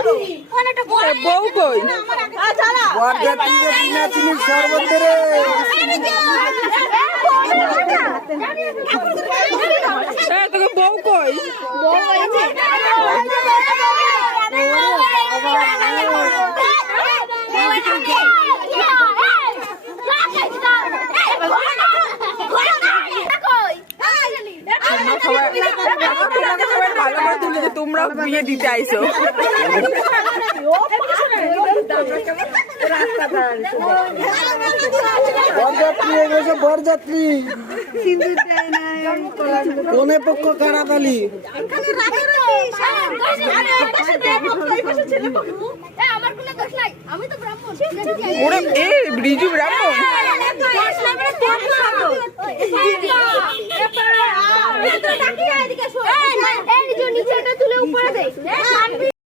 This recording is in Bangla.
বউ কই? বরযাত্রীদের বিনা চিনির শরবত রে। তোকে বউ কই? তোমরা বিয়ে দিতে আইসো। বরযাত্রী কোনে পক্ষ কারাতালি ব্রিজু ব্রাহ্মণ নিচেটা তুলে উপরে দেয়